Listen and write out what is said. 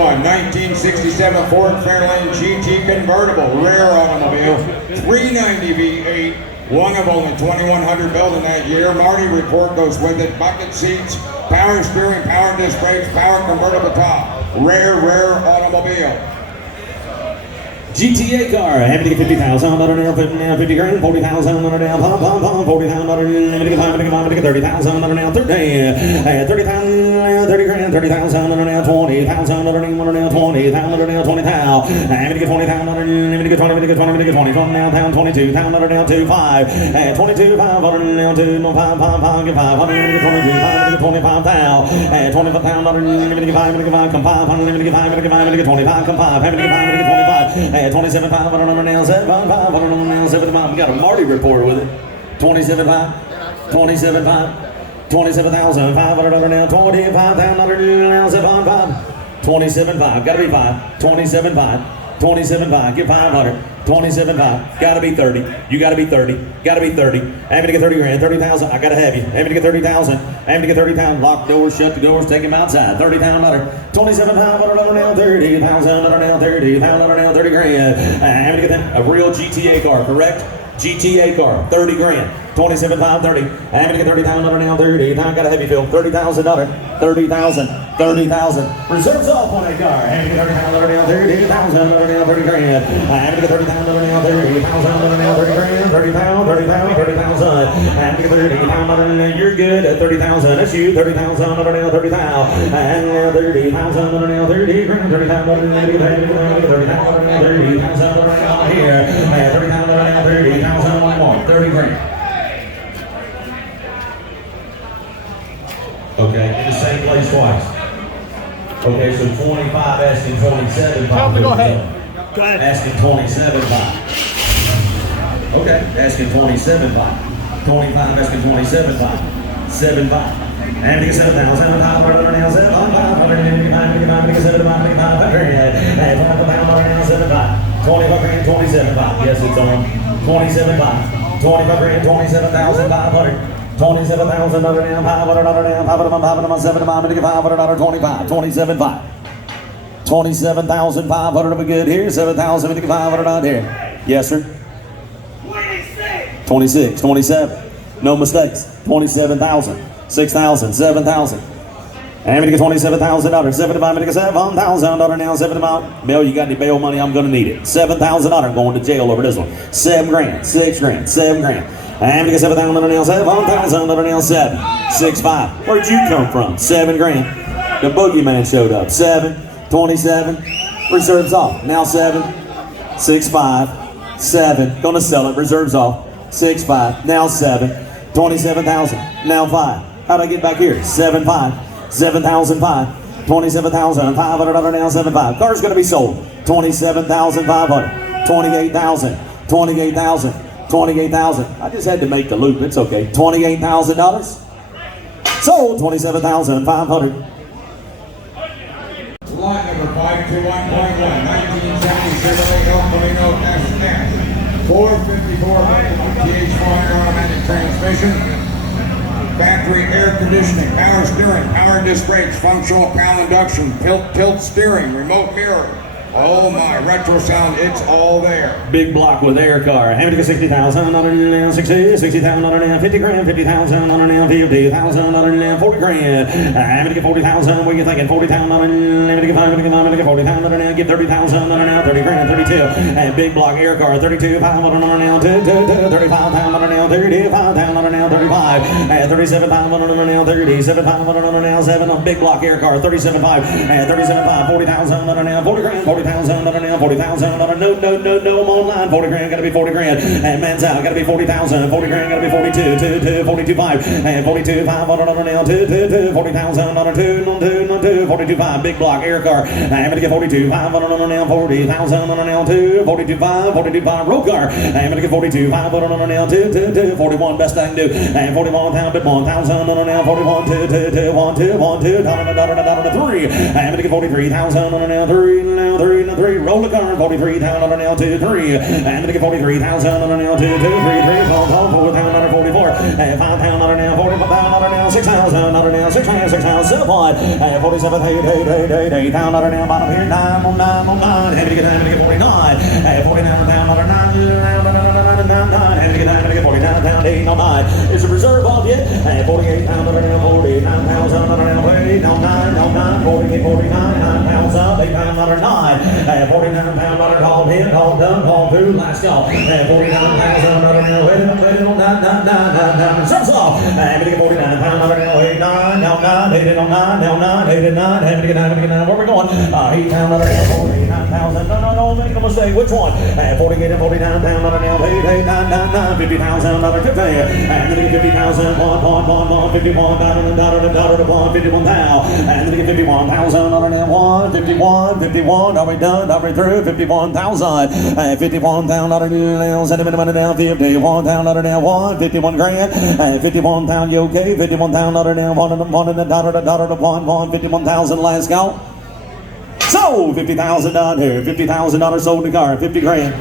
1967 Ford Fairlane GT convertible, rare automobile, 390 V8, one of only 2,100 built in that year. Marty report goes with it. Bucket seats, power steering, power disc brakes, power convertible top. Rare automobile. GTA car, having to get 50,000 on there, 50 grand, 40,000 on there, pom, 40,000 on there, having to get 30,000 on there, 30,000, 30 grand, 30,000 on there, 20,000 on there, 20,000 on there, 20,000, having to get 20,000 on there, having to get 20, now down 22,000 on there, 25, 22,500 on there, 2,5, get 500, get 22,500, 25,000, 25,000 on there, having to get 5, come 500, having to get 5, having to get 25, come 5, having to get 5, having to get 25. 27,500 on the nails, 7,500 on the nails, 7,500. We got a Marty report with it. 27,500, 27,500, 27,500 on the nails, 25,000 on the nails, 7,500. 27,500, gotta be 5. 27,500, 27,500, get 500. 27,500, gotta be 30. You gotta be 30. Gotta be 30. Having to get 30 grand, 30,000. I gotta have you. Having to get 30,000. Having to get 30,000. Lock doors, shut the doors, take him outside. 30,000 $. 27,500 on now, 30,000 on now, 30,000 on now, 30 grand. Having to get that, a real GTA car, correct? GTA car, 30 grand. 27,530. Having to get 30,000 on now, 30,000. Gotta have you, Phil. 30,000 $. 30,000. 30,000. Reserves off on that car. Having to get 30,000 on now, 30,000 on now, 30 grand. Having to get 30,000 on now, 30,000 on now, 30 grand. 30,000, 30,000, 30,000. Having to get 30,000 on now, you're good at 30,000. That's you. 30,000 on now, 30,000. And now 30,000 on now, 30 grand. 30,000 on now, 30,000 on now, 30,000 on now here. 30,000 on now, 30,000 one more. 30 grand. Okay, in the same place twice. Okay, so 25 asking 27. Go ahead. Go ahead. Asking 27. Okay, asking 27. 25 asking 27. 7. And to get 7,000. 500 now, 7. 500 to get 7. 25 grand, 27. Yes, it's on. 27. 25 grand, 27,500. 27,000 $, now, 500 now, 500, 7, 500, 25, 27,500. 27,500 of a good here, 7,500 out here. Yes, sir. 26, 27. No mistakes. 27,000, 6,000, 7,000. And we get $27,000, 7,000 now, 7,000. Bill, you got any bail money? I'm gonna need it. $7,000 going to jail over this one. 7 grand, 6 grand, 7 grand. And we get 7,000 now, 7,000 now, 7, 6, 5. Where'd you come from? 7 grand. The boogeyman showed up. 7, 27. Reserves off. Now 7, 6, 5, 7. Gonna sell it. Reserves off. 6, 5. Now 7, 27,000. Now 5. How'd I get back here? 7, 5, 7,005. 27,500 now, 7, 5. Car's gonna be sold. 27,500. 28,000. 28,000. 28,000. I just had to make the loop. It's okay. $28,000. Sold. 27,500. Lot number 521.1, 1970 Chevrolet Camino Castanet. 454 TH4 automatic transmission. Factory air conditioning, power steering, power disc brakes, functional crown induction, tilt steering, remote mirror. Oh my, retro sound, it's all there. Big block with air car. Having to get 60,000 now, 60,000 now, 50 grand, 50,000 now, 50,000 now, 40 grand. Having to get 40,000, what are you thinking? 40,000 now, having to get 40,000 now, get 30,000 now, 30 grand, 32. And big block air car, 32, 500 now, 35,000 now, 35,000 now, 35. And 37,500 now, 37,500 now, 7. Big block air car, 37,500, and 37,500, 40,000 now, 40 grand, 40,000 now, 40,000 no, I'm online. 40 grand, gotta be 40 grand. And man's out, gotta be 40,000. 40 grand, gotta be 42, 42,500. And 42,500 now, 40,000 42,500. Big block air car. I'm gonna get 42,500 now, 40,000 now, 42,500 road car. I'm gonna get 42,500 now, 41, best I can do. And 41,000, bit 1,000 now, 41, 2, 1, 2, 1, 2, $3. I'm gonna get 43,000 now, 3, roll the car, 43,000 now, 2, 3. I'm gonna get 43,000 now, 2, 3, 4,000 now, 44. And 5,000 now, 45,000 now, $6,000 now, $6,000, and 47, $8,000 now, bottom here, 9 on 9 on 9, heavy to get down, to get 49, and 49 down, $9, heavy to get down, to get 49 down, 8 on 9. Is a reserve off yet? And 48 pounds now, 49,000 now, 8 on 9, on 9, 48, 49, 9 pounds up, 8 pounds under 9, and 49 pound under called in, called done, called through, last call, and 49,000 under now, wait on 9, jumps off, and we get 49 pound under now, 8, 9, now 9, 8 on 9, now 9, 8 and 9, and we get 9, where we going? 8 pound under now, 49,000, no, make no mistake, which one? And 48 and 49 pound under now, 8, 9, 9, 9, 50,000 under 50, and then we get 50,000, 1, 51, dollar to 51 pound, and then we get 51,000 under now, 51, are we done? Are we through? 51,000, and 51 pound under now, sentiment money down, 51 pound under now, 51 grand, and 51 pound, you okay? 51 pound under now, one and a dollar to 1, 51,000 last go. So $50,000 here, $50,000 sold in the car, 50 grand.